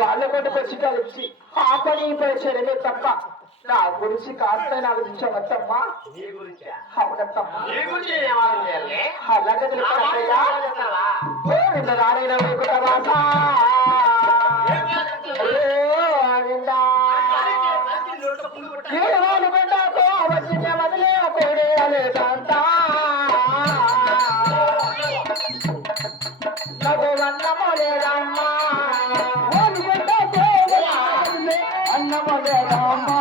వాళ్ళ కొట్టు పచ్చికాలు ఇచ్చి ఆ పని పరిచయమే తప్ప నా గురించి కాస్త నాకు చూసావత్తమ్మా. అవునత్తమ్మా అలాగే తెలుసా రానైనా వేకుటవాసా ఏడు బిడ్డకు వచ్చిన వదిలే కోడే లేదంతా అన్నము లేదమ్మా అన్నము లేదమ్మా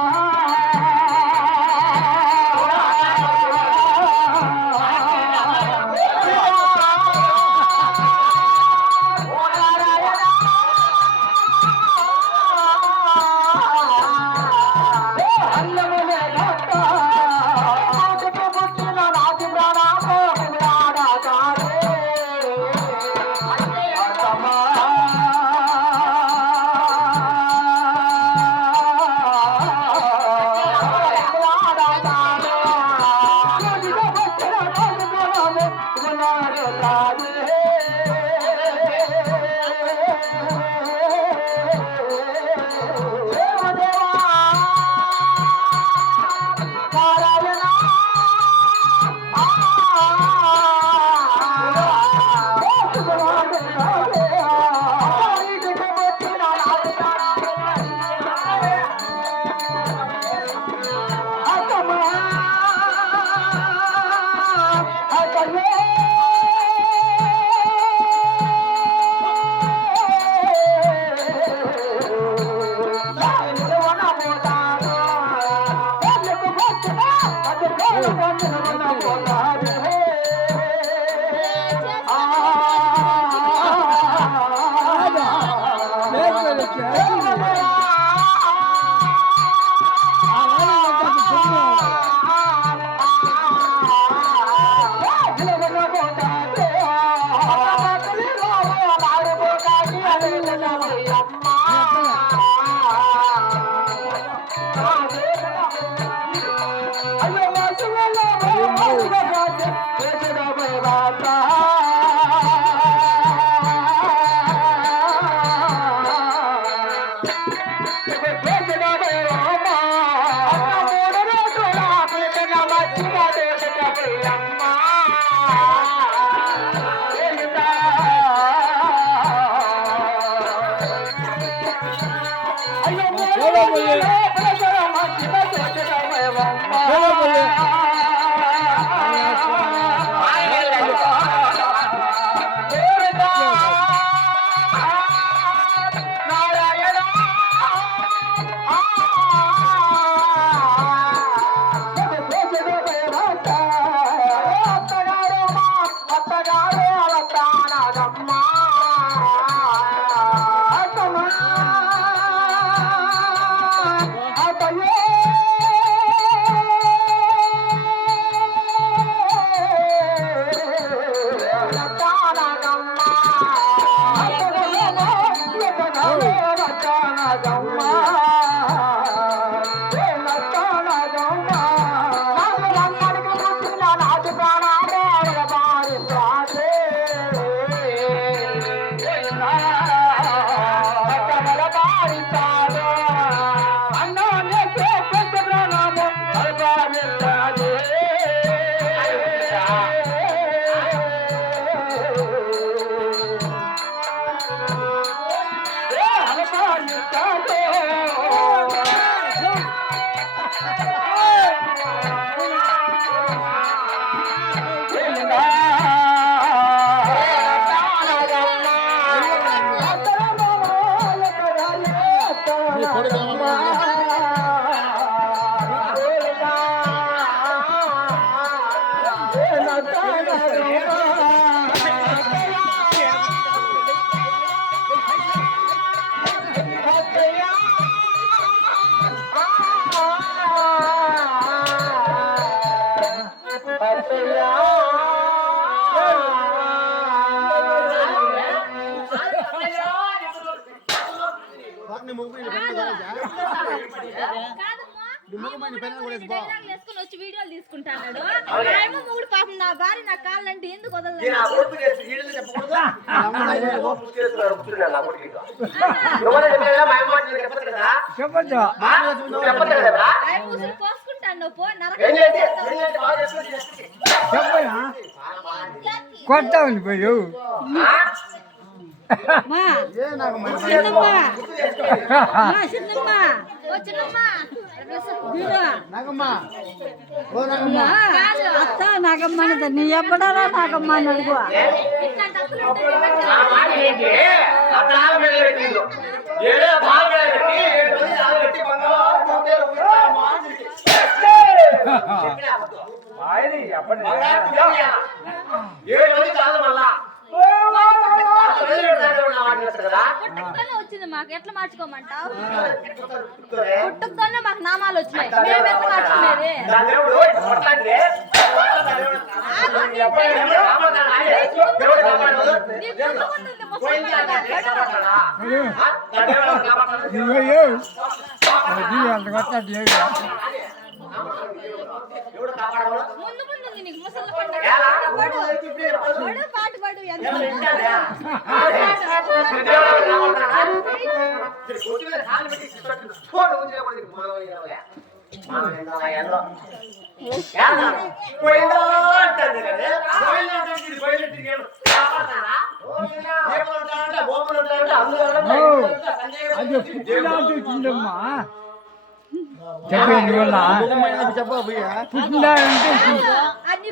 వేసుకుని వచ్చి వీడియోలు తీసుకుంటాడు. ఏమో మొగుడు పాపం నా భార్య నా కాళ్ళంటే ఎందుకు వదలలేదు? పోసుకుంటాను పో కొట్టావు పోయి అత్త నాగమ్మ నీ ఎప్పుడారా నాగమ్మ అని అడుగు. వచ్చింది మాకు ఎట్లా మార్చుకోమంటావు? పుట్టుకతోనే మాకు నామాలు వచ్చినాయి, మేము ఎట్లా మార్చుకునేది? ముందు ముందు నీకు ముసలి పండుగ పాటు పడు చెప్పండి వల్ల పుట్టిందా అంటే అన్ని